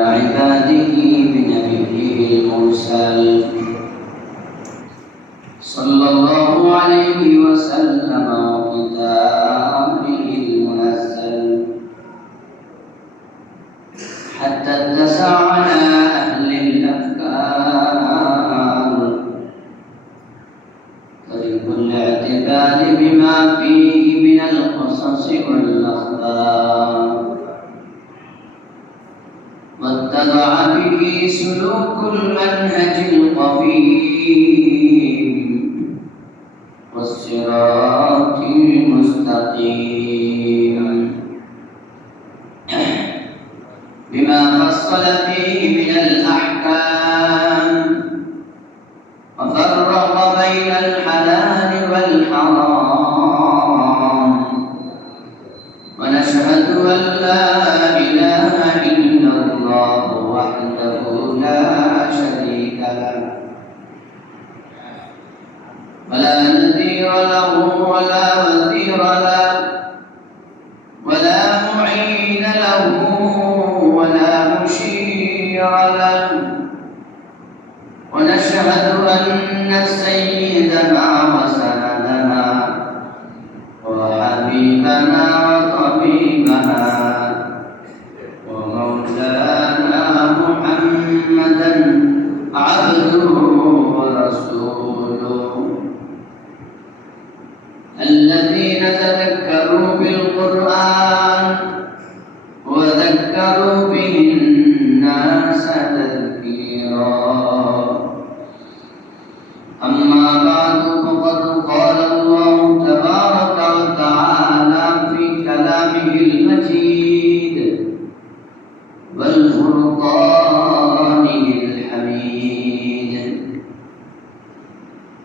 عباده بنبيه المرسل صلى الله عليه وسلم وكتابه المنزل حتى اتسع على أهل الأفكار طريق الاعتبار بما فيه من القصص والأخبار واتبع به سلوك المنهج القويم والصراط المستقيم بما فصل فيه من الأحكام وفرق بين الحلال والحرام ونشهد أن لا إله إلا الله وحده لا شريك له ولا نذير له ولا وزير له ولا معين له ولا مشير له ونشهد أن سيدنا وسندنا وحبيبنا وطبيبنا ومولانا محمدا عبده ورسوله الذين تذكروا بالقرآن وذكروا به الناس تذكيرا أما بعد فقد قال الله تبارك وتعالى في كلامه المجيد والفرقانه الحميد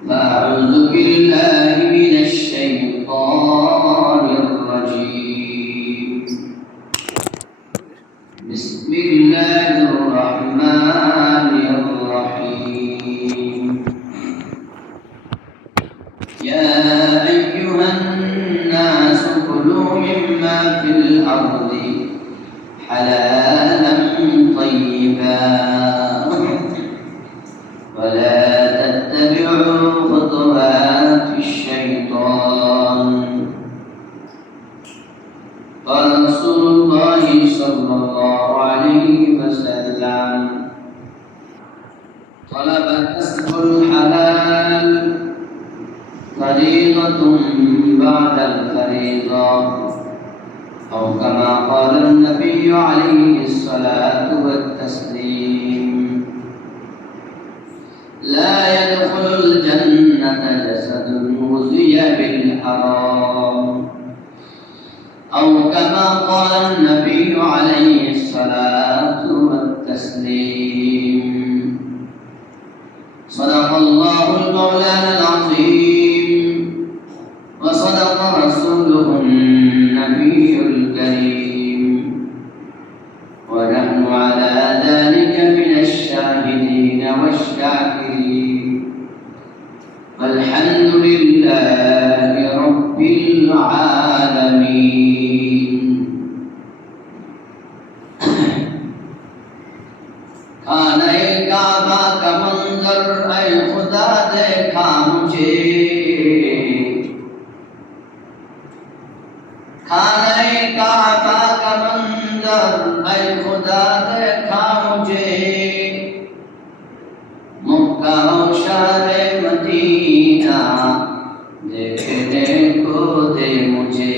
فأعوذ بالله من الشيطان الرجيم بسم الله الرحمن الرحيم يا أيها الناس كلوا مما في الأرض حلالا طيبا ولا تتبعوا خطوات الشيطان قال رسول الله صلى الله عليه وسلم طلب كسب الحلال فريضة بعد الفريضة أو كما قال النبي عليه الصلاة والتسليم لا يدخل الجنة جسد غزي بالحرام أو كما قال النبي عليه الصلاة والتسليم صدق الله المولانا العظيم وصدق رسوله النبي الكريم ونحن على ذلك من الشاهدين والشاكرين والحمد لله رب العالمين खाने काबा का मंजर ऐ खुदा देखा मुझे खाने काबा का मंजर ऐ खुदा देखा मुझे मक्का और शहरे मदीना देखने को दे मुझे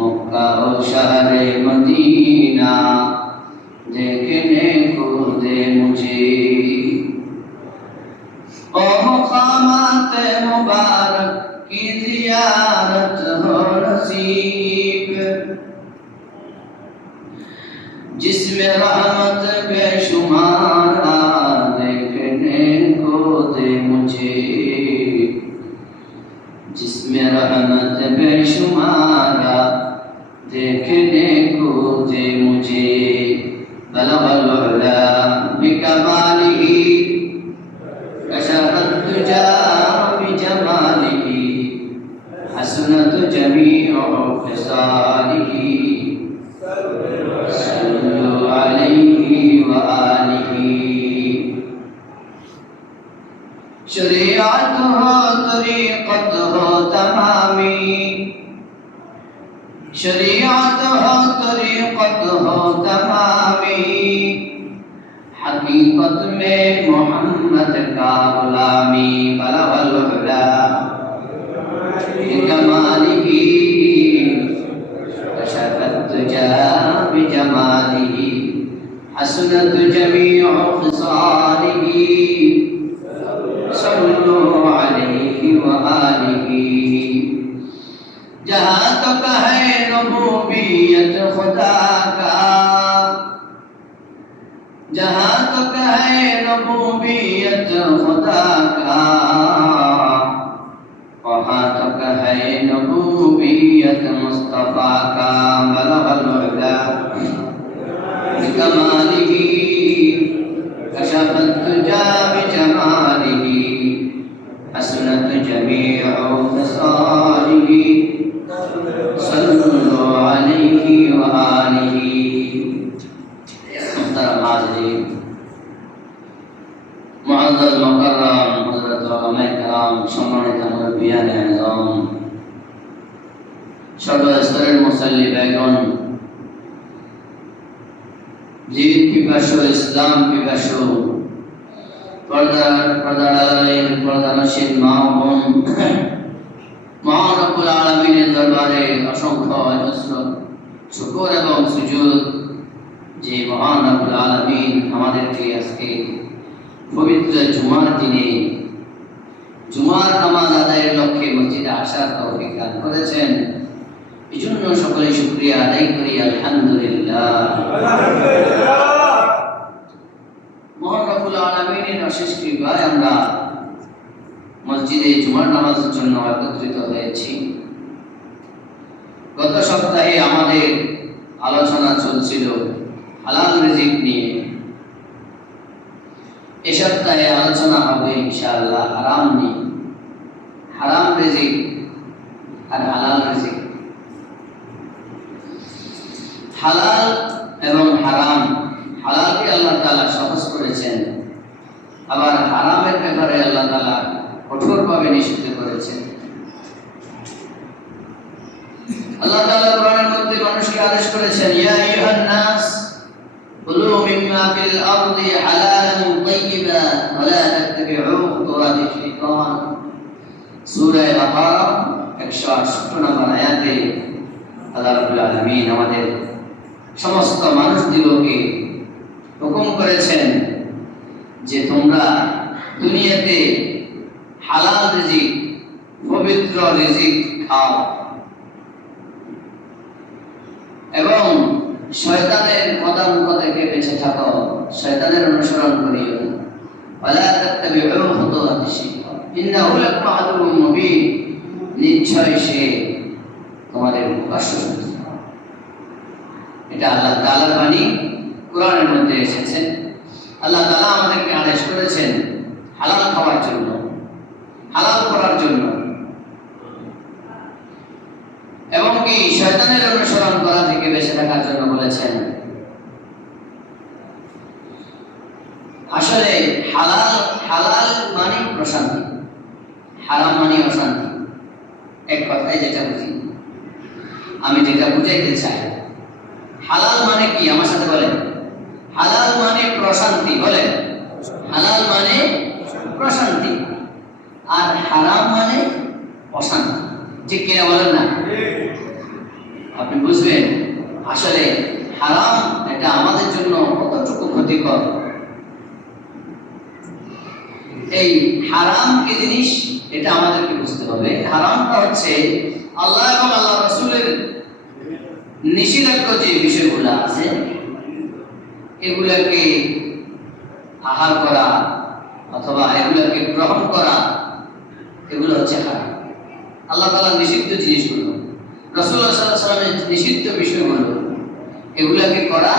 मक्का और शहरे मदीना देखने को दे मुझे ओ मकामात मुबारक की जियारत हो नसीब जिसमें रहमत बेशुमार देखने को दे मुझे जिसमें रहमत बेशुमार देखने को दे मुझे بلغ العلا بكماله كشف الدجى بجماله حسنت جميع خصاله صلى तरीक़त हो तमामी, शरीयत हो तरीक़त हो तमामी, हकीकत में मोहम्मद का गुलामी। बलगल उला बिकमालिही कशफत तुजा बिजमालिही, हसनत जमीउ खिसालिही, सल्लु अलैहि व आलिही। जहाँ तक है नबूवियत खुदा का, जहाँ तक है नबूवियत खुदा का, वहाँ तक है नबूवियत मुस्तफा का। बलगल उला बिकमालिही कशफत तुजा बिजमालिही, हसनत जमीउ खिसालिही, सल्लु अलैहि व आलिही। मुहतरम हाज़िरीन, मुअज़्ज़ज़ मुकर्रम हज़रत उलमाए किराम, सम्मानित मुरब्बियान आज़म, সর্বস্তরের মুসল্লি বেগম, জীবিত পিপাসু, ইসলাম পিপাসু, পর্দানশীল মা বোন, মহান রব্বুল আলামিনের দরবারে অসংখ্য শুকর এবং সুজুদ যে মহান রব্বুল আলামিন আমাদেরকে আজকে পবিত্র জুমার দিনে জুমার নামাজ আদায়ের লক্ষ্যে মসজিদে আসার তৌফিক দান করেছেন। এজন্য সকলে শুকরিয়া আদায় করি আলহামদুলিল্লাহ। মহান রব্বুল আলামিনের অশেষ কৃপায় আমরা মসজিদে জুমার নামাজের জন্য একত্রিত হয়েছি। গত সপ্তাহে আমাদের আলোচনা চলছিল হালাল রিজিক নিয়ে। এই সপ্তাহে আলোচনা হবে ইনশাআল্লাহ হারাম নিয়ে। হারাম রিজিক আর হালাল রিজিক। হালাল এবং হারাম, হালালকে আল্লাহ তাআলা সহজ করেছেন, আবার হারামের ব্যাপারে আল্লাহ তাআলা কঠোরভাবে নিষিদ্ধ করেছেন। আল্লাহ তাআলা কোরআনের মধ্যে মানুষকে আদেশ করেছেন, ইয়া আইয়ুহান নাস কুলু মিম্মা ফিল আরদি হালালান তাইয়্যিবা ওয়া লা তাত্তাবিউ খুতুওয়াতিশ শাইতান। সূরা বাকারা 168 নম্বর আয়াতে আল্লাহ রাব্বুল আলামিন আমাদের সমস্ত মানুষদিগকে হুকুম করেছেন যে তোমরা দুনিয়াতে হালাল রিজিক, পবিত্র রিজিক খাও এবং শয়তানের পদাঙ্ক থেকে বেঁচে থাকো, শয়তানের অনুসরণ করিও না। ওয়ালা তাত্তাবিউ খুতুওয়াতিশ শাইতান ইন্নাহু লাকুম আদুউম মুবিন, নিশ্চয় সে তোমাদের প্রকাশ্য শত্রু। এটা আল্লাহ তাআলার বাণী, কোরআনের মধ্যে এসেছে। আল্লাহ তাআলা আমাদেরকে আদেশ করেছেন হালাল খাওয়ার জন্য, হালাল করার জন্য, এবং কি শয়তানের অনুসরণ করা থেকে বেঁচে থাকার জন্য বলেছেন। আসলে হালাল, হালাল মানে প্রশান্তি, হারাম মানে অশান্তি। এক কথায় যেটা বুঝি, আমি যেটা বুঝাইতে চাই, হালাল মানে কি? আমার সাথে বলেন। হালাল মানে প্রশান্তি। বলেন, হালাল মানে প্রশান্তি, আর হারাম মানে অশান্তি। ঠিক কিনা বলেন না? আপনি বুঝবেন আসলে হারাম এটা আমাদের জন্য কতটুকু ক্ষতিকর। এই হারাম কি জিনিস এটা আমাদেরকে বুঝতে হবে। হারামটা হচ্ছে আল্লাহ এবং আল্লাহ রাসূলের নিষিদ্ধ যে বিষয়গুলো আছে এগুলোকে আহার করা অথবা এগুলোকে গ্রহণ করা, এগুলো হচ্ছে হারাম। আল্লাহ তাআলা নিষিদ্ধ জিনিসগুলো, রাসূলুল্লাহ সাল্লাল্লাহু আলাইহি ওয়াসাল্লামের নিষিদ্ধ বিষয়গুলো, এগুলোকে করা,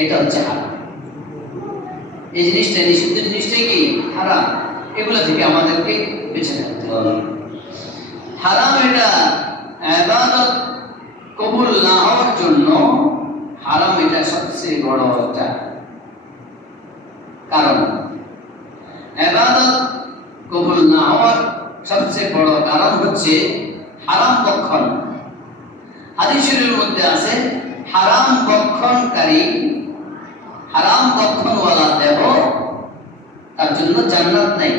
এটা হচ্ছে হারাম। এই জিনিসটা, নিষিদ্ধ জিনিসটাই কি হারাম। এগুলো থেকে আমাদেরকে বেঁচে থাকতে হবে। হারাম এটা ইবাদত কবুল না হওয়ার জন্য, হারাম এটা সবচেয়ে বড় একটা কারণ। ইবাদত কবুল না হওয়ার সবচেয়ে বড় কারণ হচ্ছে হারাম ভক্ষণ। হাদিসের মধ্যে আছে হারাম ভক্ষণকারী, হারাম ভক্ষণওয়ালা দেহ তার জন্য জান্নাত নাই।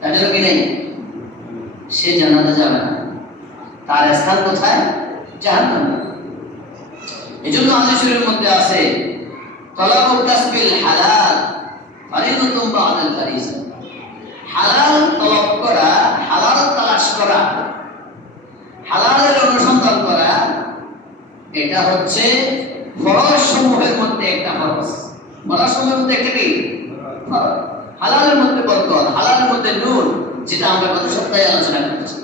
তার জন্য কি নেই? সে জান্নাতে যাবে না, তার স্থান কোথায়? জাহান্নামে। এজন্য হাদিসের মধ্যে আছে তলাবু কাসবিল হালাল ফারিদাতুন বা'দাল ফারিজা। হালাল তলব করা, হালাল তালাশ করা, হালালের অনুসন্ধান করা, এটা হচ্ছে ফরজ সমূহের মধ্যে একটা ফরজ। ফরজ সমূহের মধ্যে একটা কি? ফরজ। হালালের মধ্যে বরকত, হালালের মধ্যে নূর, যেটা আমরা গত সপ্তাহে আলোচনা করেছি।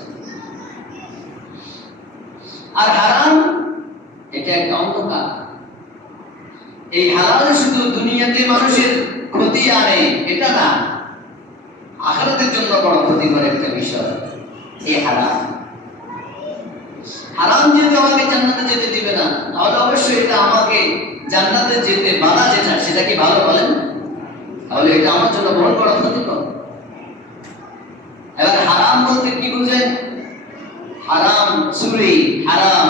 আর হারাম এটা একটা অন্ধকার। এই হালাল শুধু দুনিয়াতে মানুষের ক্ষতি আনে এটা না, আখিরাতের জন্য বড় ক্ষতিকর একটা বিষয় এই হারাম। হারাম যেহেতু আমাকে জান্নাতে যেতে দিবে না, তাহলে অবশ্যই এটা আমাকে জান্নাতে যেতে বাধা যেটা, সেটা কি ভালো বলেন? তাহলে এটা আমার জন্য বড় বড় ক্ষতিকর। এবার হারাম বলতে কি বুঝেন? হারাম চুরি হারাম,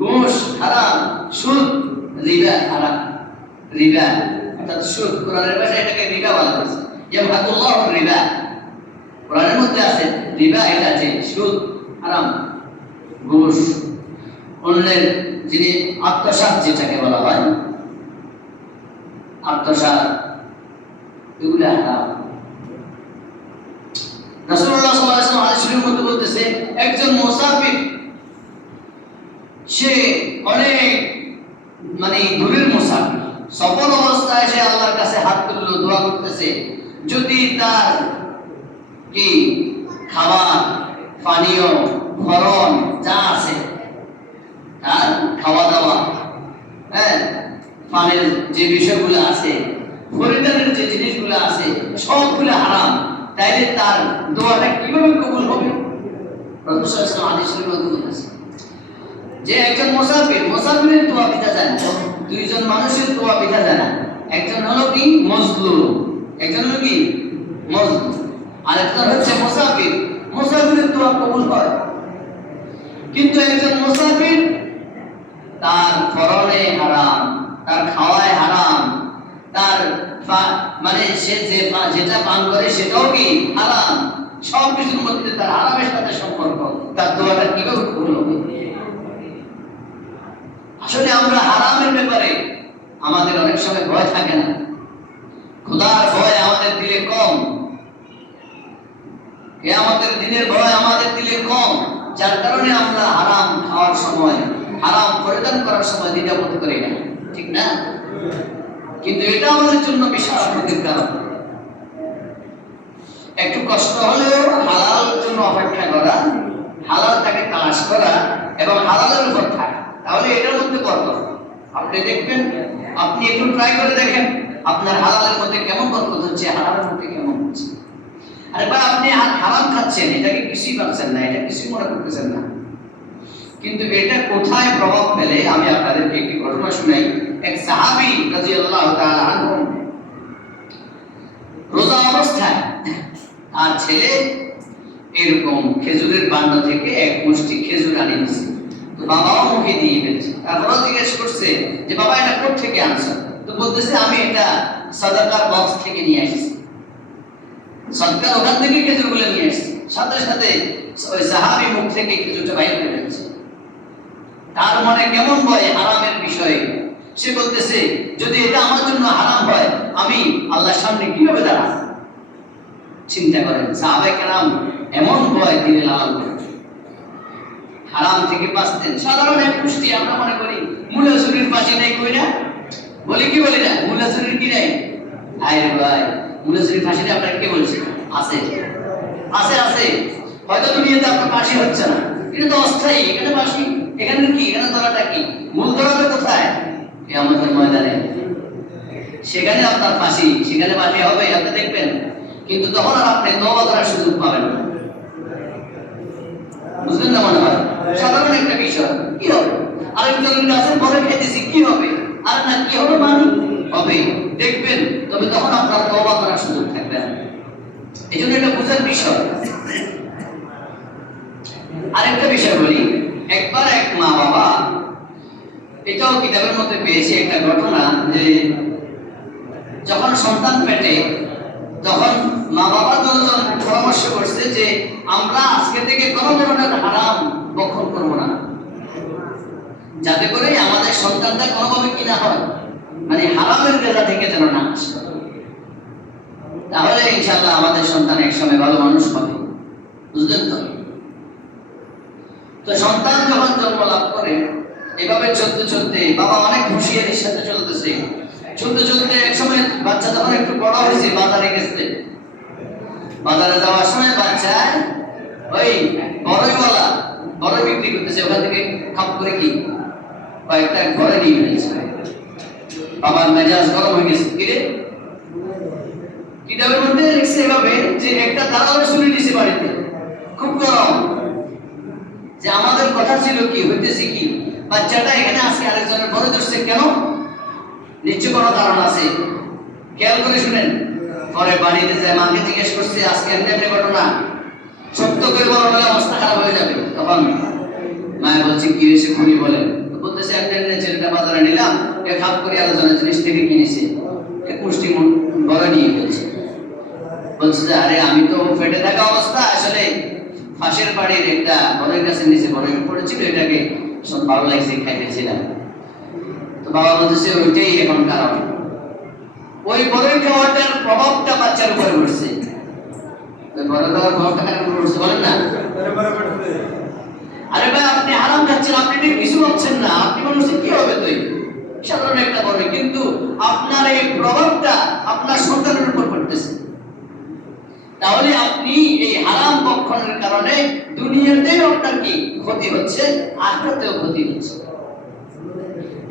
ঘুষ হারাম, সুদ, রিবা হারাম। রিবা অর্থাৎ সুদ, কোরআনের ভাষায় এটাকে রিবা বলা হয়েছে। ইয়ামহাকুল্লাহু রিবা, কোরআনের মধ্যে আছে রিবা, এটা আছে সুদ হারাম, ঘুষ, অন্যের যিনি আত্মসাৎ যেটাকে বলা হয়, আত্মসাৎ, এগুলো হারাম। রাসূলুল্লাহ সাল্লাল্লাহু আলাইহি ওয়াসাল্লাম হাদিসের মধ্যে বলতেছে একজন মুসাফির, সে অনেক দূরের মুসাফির, সফর অবস্থায় সে আল্লাহর কাছে হাত তুললো, দোয়া করতেছে যদি তার কি খাবার, পানীয়, ভরণ যা আছে, তার খাওয়া দাওয়া, পানের যে বিষয়গুলো আছে, পরিধানের যে জিনিসগুলো আছে, সবগুলো হারাম, তাইলে তার দোয়াটা কিভাবে কবুল হবে? রাসূল সাল্লাল্লাহু আলাইহি ওয়াসাল্লাম হাদিসের মধ্যে বলেছেন যে একজন মুসাফিরের দোয়া পিতা যায় না, দুইজন মানুষের দোয়া পিতা যায় না। একজন হলো কি মজলুম, একজন হলো কি মজলুম, আর একজন হচ্ছে মুসাফির। মুসাফিরের দোয়া কবুল হয়, কিন্তু একজন মুসাফির তার ফরনে হারাম, তার খাওয়ায় হারাম, তার সে যেটা পান করে সেটাও কি হারাম, সব কিছুর মধ্যে তার হারামের সাথে সম্পর্ক, তার দোয়াটা কিভাবে কবুল হবে? আসলে আমরা হারামের ব্যাপারে আমাদের অনেক সময় ভয় থাকে না, খোদার ভয় আমাদের দিলে কম, কিয়ামতের দিনের ভয় আমাদের দিলে কম, যার কারণে আমরা হারাম খাওয়ার সময়, হারাম পরিধান করার সময় দ্বিধাবোধ করি না, ঠিক না? কিন্তু এটা আমাদের জন্য বিশাল ক্ষতির কারণ। একটু কষ্ট হলেও হালালের জন্য অপেক্ষা করা, হালালটাকে তালাশ করা এবং হালালের উপর থাকা, তাহলে এটার মধ্যে বরকত। আপনি দেখবেন, আপনি একটু ট্রাই করে দেখেন আপনার হালালের মধ্যে কেমন বরকত হচ্ছে, হারামের মধ্যে কেমন হচ্ছে। আরে ভাই, আপনি হারাম খাচ্ছেন, এটাকে কিছুই পাচ্ছেন না, এটা কিছুই মনে করতেছেন না, কিন্তু এটা কোথায় প্রভাব ফেলে আমি আপনাদেরকে একটি ঘটনা শুনাই। এক সাহাবী রাদিয়াল্লাহু তাআলা আনহু রোজা অবস্থায় আর ছেলে এরকম খেজুরের বান্না থেকে এক মুষ্টি খেজুর আনিয়ে দিয়েছে, তো বাবাও মুখে দিয়ে ফেলছে। তারপরও জিজ্ঞেস করছে যে বাবা এটা কোথা থেকে আনছো? তো বলতেছে আমি এটা সাদাকার বক্স থেকে নিয়ে আসছি, সদকার ওখান থেকে খেজুরগুলো নিয়ে আসছি। সাথে সাথে ওই সাহাবী মুখ থেকে খেজুরটা বাইরে করে ফেলছে। তার মনে কেমন ভয় হারামের বিষয়ে, সে বলতেছে যদি এটা আমার জন্য হারাম হয় আমি আল্লাহর সামনে কিভাবে দাঁড়াবো? চিন্তা করেন, সাহাবায়ে কেরাম এমন ভয় দিলে লাল হারাম থেকে বাঁচতেন। সাধারণ এক পুষ্টি আমরা মনে করি মুলাজুরির পাশে নেই, কই না বলি, কি বলি না, মুলাজুরির কি নাই? আরে ভাই, মুলাজুরির ফাঁসি আপনাকে কে বলছে? আছে আছে আছে, হয়তো দুনিয়াতে আপনার ফাঁসি হচ্ছে না, এটা তো অস্থায়ী। এখানে ফাঁসি, এখানে কি, এখানে ধরাটা কি? মূল ধরাটা কোথায়? কিয়ামতের ময়দানে, সেখানে আপনার ফাঁসি, সেখানে ফাঁসি হবে, আপনি দেখবেন। কিন্তু তখন আর আপনি তওবা করার সুযোগ পাবেন না, বুঝলেন না? মনে হয় সাধারণ একটা বিষয়, কি হবে? আরেকজনের কাছে পরে খেতেছি, কি হবে? আর না কি হবে, মানে হবে, দেখবেন। তবে তখন আপনার তওবা করার সুযোগ থাকবে না। এই জন্য এটা বোঝার বিষয়। আরেকটা বিষয় বলি, একবার এক মা বাবা, এটাও কিতাবের মধ্যে পেয়েছি একটা ঘটনা, যে যখন সন্তান পেটে তখন মা বাবা দুজন পরামর্শ করছে যে আমরা আজকে থেকে কোনো ধরনের হারাম ভক্ষণ করবো না, যাতে করে আমাদের সন্তানটা কোনোভাবে কি না হয়, মানে হারামের রেজা থেকে যেন না আসে। তাহলে ইনশাআল্লাহ আমাদের সন্তান একসময় ভালো মানুষ হবে, বুঝলেন তো? তো সন্তান যখন জন্ম লাভ করে, এভাবে চলতে চলতে বাবা অনেক হুঁশিয়ারির সাথে চলতেছে, চলতে চলতে এক সময় বাচ্চা যখন একটু বড় হয়েছে, বাজারে গেছে। বাজারে যাওয়ার সময় বাচ্চা ওই বড়ইওয়ালা বড় বিক্রি করতেছে, ওখান থেকে খাপ করে কি কয়েকটা ঘরে নিয়ে ফেলেছে। বাবার মেজাজ গরম হয়ে গেছে, কিরে কিতাবের মধ্যে লিখছে এভাবে যে একটা দালালে শুনে নিছে বাড়িতে, খুব গরম, যে আমাদের কথা ছিল কি, হইতেছে কি, বাচ্চাটা এখানে আজকে আরেকজনের ঘরে ধরছে কেন, নিশ্চয় কোনো কারণ আছে, খেয়াল করে শুনেন। পরে বাড়িতে যায় মাকে জিজ্ঞেস করছে আজকে এমনি ঘটনা, সত্য করে বড় হলে অবস্থা খারাপ হয়ে যাবে। তখন মায়া বলছে কি হয়েছে খুনি বলেন, বলতেছে এমনি ছেলেটা বাজারে নিলাম, এক হাত করে আলোচনা জিনিস থেকে কিনেছে, এক মুষ্টি ঘরে নিয়ে ফেলছে। বলছে যে আরে আমি তো ফেটে থাকা অবস্থা, আসলে ফাঁসের বাড়ির একটা বড়ের কাছে নিচে বড় পড়েছিল, এটাকে সব ভালো লাগছে খাইতেছিলাম। তো বাবা বলতেছে ওইটাই এখন কারণ, ওই বড়ই খাওয়াটার প্রভাবটা বাচ্চার উপরে পড়ছে। ওই বড় খাওয়ার প্রভাবটা কার উপরে পড়ছে বলেন না? আরে ভাই আপনি হারাম খাচ্ছেন, আপনি ঠিক কিছু ভাবছেন না, আপনি মানুষের কি হবে তুই সাধারণ একটা বড়ই, কিন্তু আপনার এই প্রভাবটা আপনার সন্তানের উপর পড়তেছে। তাহলে আপনি এই হারাম ভক্ষণের কারণে দুনিয়াতেও আপনার কি ক্ষতি হচ্ছে, আখিরাতেও ক্ষতি হচ্ছে।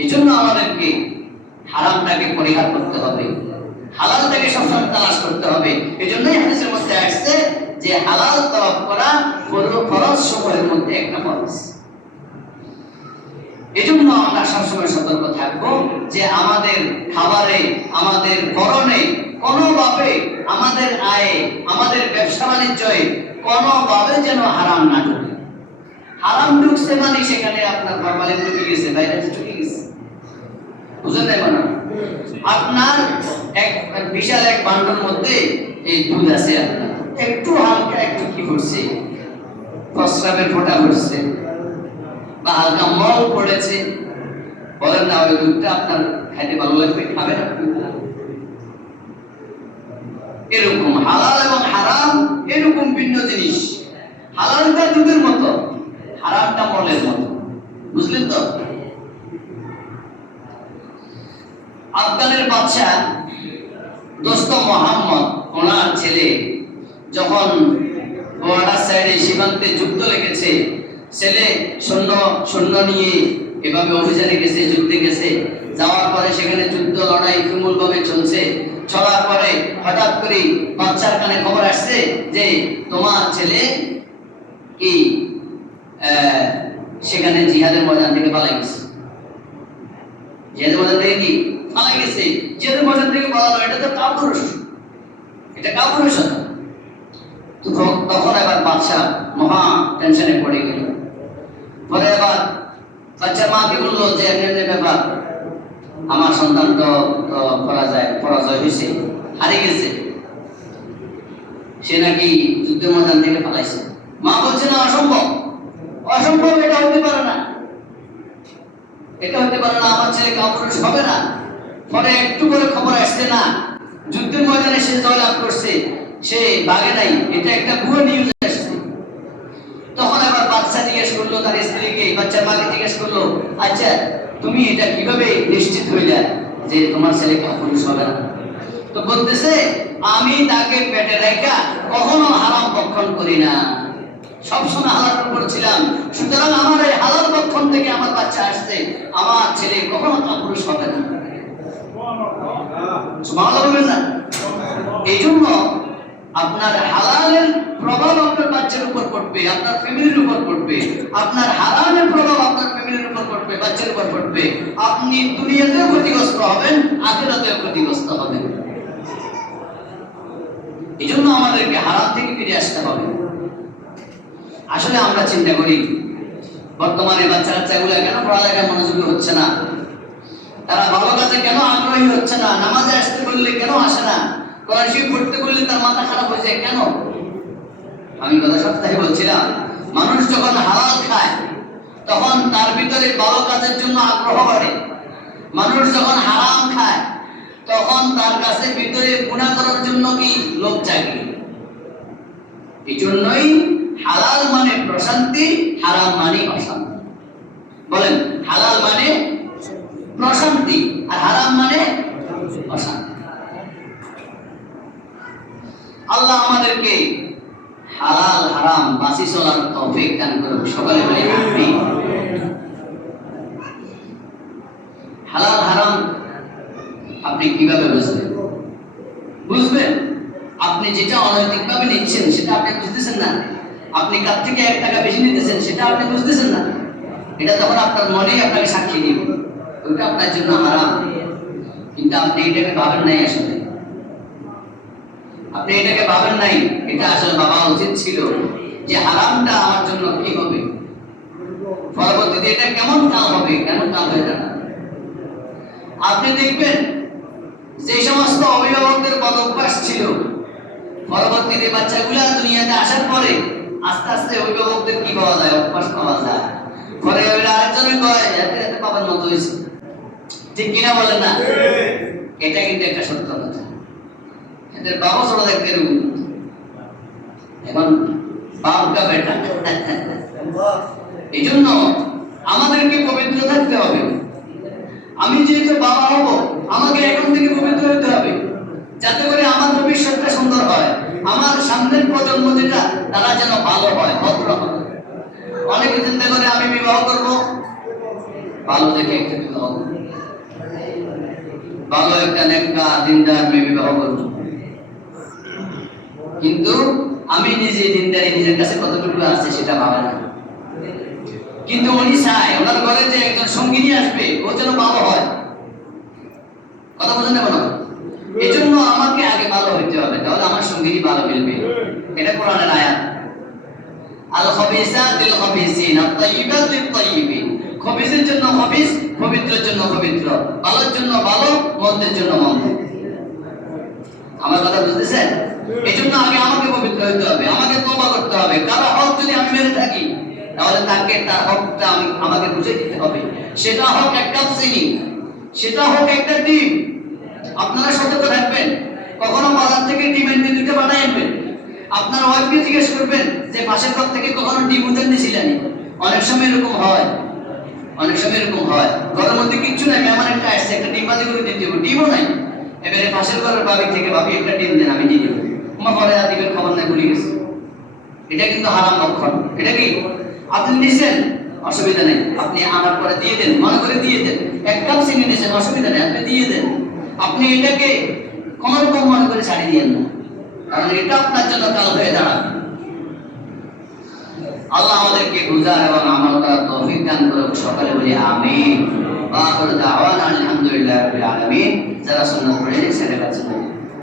এই জন্য আমাদেরকে হারামটাকে পরিহার করতে হবে, হালালটাকে সবসময় তালাশ করতে হবে। এই জন্যই হাদিসের মধ্যে আসছে যে হালাল তলব করা ফরজ সময়ের মধ্যে একটা ফরজ। এই জন্য আমরা সবসময় সতর্ক থাকবো যে আমাদের খাবারে, আমাদের করণে কোনোভাবে, আমাদের আয়ে, আমাদের ব্যবসা বাণিজ্যে কোনোভাবে যেন হারাম না ঢুকে। হারাম ঢুকছে মানে সেখানে আপনার ফরমালিন ঢুকে গেছে, ভাইরাস ঢুকে গেছে, বুঝলেন না? মানে আপনার এক বিশাল এক ভান্ডার মধ্যে এই দুধ আছে, আপনার একটু হালকা একটু কি করছে, প্রস্রাবের ফোঁটা পড়ছে বা হালকা মল পড়েছে, বলেন না ওই দুধটা আপনার খাইতে ভালো লাগবে, খাবেন আপনি? এরকম হালাল এবং হারাম এরকম ভিন্ন জিনিস। হালালটা দুধের মতো, হারামটা মলের মতো, বুঝলেন তো? আফগানের বাদশা দোস্ত মোহাম্মদ, ওনার ছেলে যখন বর্ডার সাইডে সীমান্তে যুদ্ধ লেগেছে, ছেলে সৈন্য নিয়ে এভাবে অভিযানে গেছে, যুদ্ধে গেছে, যাওয়ার পরে সেখানে যুদ্ধ লড়াই তুমুল ভাবে চলছে। চলার পরে হঠাৎ করে বাচ্চার কানে খবর আসছে যে তোমার ছেলে কি সেখানে জিহাদের ময়দান থেকে পালাই গেছে। জিহাদের ময়দান থেকে কি পালাই গেছে? জিহাদের ময়দান থেকে পালানো, এটা তো কাপুরুষ, এটা কাপুরুষতা। তো তখন এবার বাদশা মহা টেনশনে পড়ে গেল। পরে এবার বাচ্চার মাকে বললো যে এমনি ব্যাপার, আমার সন্তান তো পরাজয় হয়েছে, হারিয়ে গেছে, সে নাকি যুদ্ধের ময়দান থেকে পালাইছে। মা বলছে না, অসম্ভব, অসম্ভব, এটা হতে পারে না, এটা হতে পারে না, আমার ছেলে কাপুরুষ হবে না। পরে একটু করে খবর আসছে না যুদ্ধের ময়দানে সে জয়লাভ করছে, সে ভাগে নাই, এটা একটা ভুয়ো নিউজ আসছে। তখন আবার বাচ্চা জিজ্ঞেস করলো তার স্ত্রীকে, বাচ্চার মাকে জিজ্ঞেস করলো, আচ্ছা তুমি এটা কিভাবে নিশ্চিত হইলে যে তোমার ছেলে কাপুরুষ হবে না? তো বলতেছে আমি তাকে পেটে রেখা কখনো হারাম ভক্ষণ করি না, সবসময় হালাল উপর ছিলাম, সুতরাং আমার এই হালাল ভক্ষণ থেকে আমার বাচ্চা আসছে, আমার ছেলে কখনো কাপুরুষ হবে না। সুবহানাল্লাহ বলবেন না? এই জন্য আপনার হালালের প্রভাব আপনার বাচ্চার উপর পড়বে, আপনার ফ্যামিলির উপর পড়বে, আপনার হারামের প্রভাব আপনার ফ্যামিলির উপর পড়বে, বাচ্চার উপর পড়বে। আপনি দুনিয়াতেও ক্ষতিগ্রস্ত হবেন, আখিরাতেও ক্ষতিগ্রস্ত হবেন। এই জন্য আমাদেরকে হারাম থেকে ফিরে আসতে হবে। আসলে আমরা চিন্তা করি বর্তমানে বাচ্চা কাচ্চাগুলো কেন পড়ালেখায় মনোযোগী হচ্ছে না, তারা ভালো কাজে কেন আগ্রহী হচ্ছে না, নামাজে আসতে বললে কেন আসে না, কোরআন শরীফ পড়তে বললে তার মাথা খারাপ হয়ে যায় কেন? আমি গত সপ্তাহে বলছিলাম, মানুষ যখন হালাল খায় তখন তার ভিতরে ভালো কাজের জন্য আগ্রহ বাড়ে। মানুষ যখন হারাম খায় তখন তার কাছে ভিতরে গুনাহ করার জন্য কি লোভ জাগে। এই জন্যই হালাল মানে প্রশান্তি, হারাম মানে অশান্তি। বলেন, হালাল মানে প্রশান্তি আর হারাম মানে অশান্তি। আল্লাহ আমাদেরকে হালাল হারাম বাঁচি চলার তৌফিক দান করুন, সকলে বলি আমিন। হালাল হারাম আপনি কিভাবে বুঝবেন? আপনি যেটা অনৈতিকভাবে নিচ্ছেন সেটা আপনি বুঝতেছেন না, আপনি কার থেকে 1 টাকা বেশি নিতেছেন সেটা আপনি বুঝতেছেন না, এটা তখন আপনার মনেই আপনাকে সাক্ষী দিবে ওইটা আপনার জন্য হারাম। কিন্তু আপনি এটাকে ভাবেন নাই, আসলে আপনি এটাকে ভাবেন নাই, এটা আসলে ভাবা উচিত ছিল যে হারামটা আমার জন্য কি হবে, পরবর্তীতে এটা কেমন কাল হবে, কেমন কাল হয়ে যাবে। আপনি দেখবেন যে সমস্ত অভিভাবকদের বদ অভ্যাস ছিল, পরবর্তীতে বাচ্চাগুলা দুনিয়াতে আসার পরে আস্তে আস্তে অভিভাবকদের কি পাওয়া যায়, অভ্যাস পাওয়া যায়। পরে আরেকজনে কয় এতে এতে বাবার মতো হয়েছে, ঠিক কিনা বলেন না? এটা কিন্তু একটা সত্য কথা। এদের বাবা ছোট দেখতে এখন বাপটা বেটা। এই জন্য আমাদেরকে পবিত্র থাকতে হবে। আমি যেহেতু বাবা হব, আমাকে এখন থেকে পবিত্র হতে হবে, যাতে করে আমার ভবিষ্যৎটা সুন্দর হয়, আমার সামনের প্রজন্ম যেটা তারা যেন ভালো হয়, ভদ্র হয়। অনেকে চিন্তা করে আমি বিবাহ করব, ভালো দেখে একটা বিবাহ, ভালো একটা নেককা দিনদার মেয়ে বিবাহ করব, কিন্তু আমি নিজে দিনদারি নিজের কাছে কতটুকু আছে সেটা ভাবে না। কিন্তু উনি চায় ওনার ঘরে যে একজন সঙ্গিনী আসবে ও যেন ভালো হয়, কথা বুঝেন না? এই জন্য আমাকে আগে ভালো হইতে হবে, তাহলে আমার সঙ্গিনী ভালো মিলবে। এটা কোরআনের আয়াত, আল খাবিসাত লিল খাবিসিন আত তাইয়িবাত লিত তাইয়িবিন। খবিসের জন্য খবিস, পবিত্রের জন্য পবিত্র, ভালোর জন্য ভালো, মন্দের জন্য মন্দ। আমার কথা বুঝতেছেন? এই জন্য আগে আমাকে পবিত্র হইতে হবে, আমাকে তওবা করতে হবে। কারো হক যদি আমি মেরে থাকি তাহলে তাকে তার হকটা আমাকে বুঝিয়ে দিতে হবে। সেটা হোক এক কাপ চিনি, সেটা হোক একটা ডিম। আপনারা সতর্ক থাকবেন, কখনো বাজার থেকে ডিম এনে দিতে বানাই আনবেন। আপনার ওয়াইফকে জিজ্ঞেস করবেন যে পাশের ঘর থেকে কখনো ডিম উঠে নিয়েছিলেন? অনেক সময় এরকম হয়, অনেক সময় এরকম হয় ঘরের মধ্যে কিচ্ছু নাই, মেহমান একটা আসছে, একটা ডিম বাজি করে দিতে হবে, ডিমও নাই। এবারে পাশের ঘরের ভাবি থেকে, ভাবি একটা ডিম দেন, আমি দিয়ে দেবো। আমার ঘরে দিবেন, খবর নাই, ভুলে গেছে। এটা কিন্তু হারাম লক্ষণ। এটা কি আপনি নিছেন, অসুবিধা নেই, আপনি আনার পরে দিয়ে দেন, মনে করে দিয়ে দেন। 1 কাপ চিনি নিছেন, অসুবিধা নেই, আপনি দিয়ে দেন। আপনি এটাকে কোনো রকম মনে করে ছাড়িয়ে দিয়েন না, কারণ এটা আপনার জন্য কাল হয়ে দাঁড়াবে। আল্লাহ আমাদেরকে বুঝার এবং আমল করার তৌফিক দান করুন, সকলে বলি আমিন। ওয়া আখিরু দাওয়ানা আলহামদুলিল্লাহি রাব্বিল আলামিন। যারা সুন্নাত পড়ে সেটা কাছে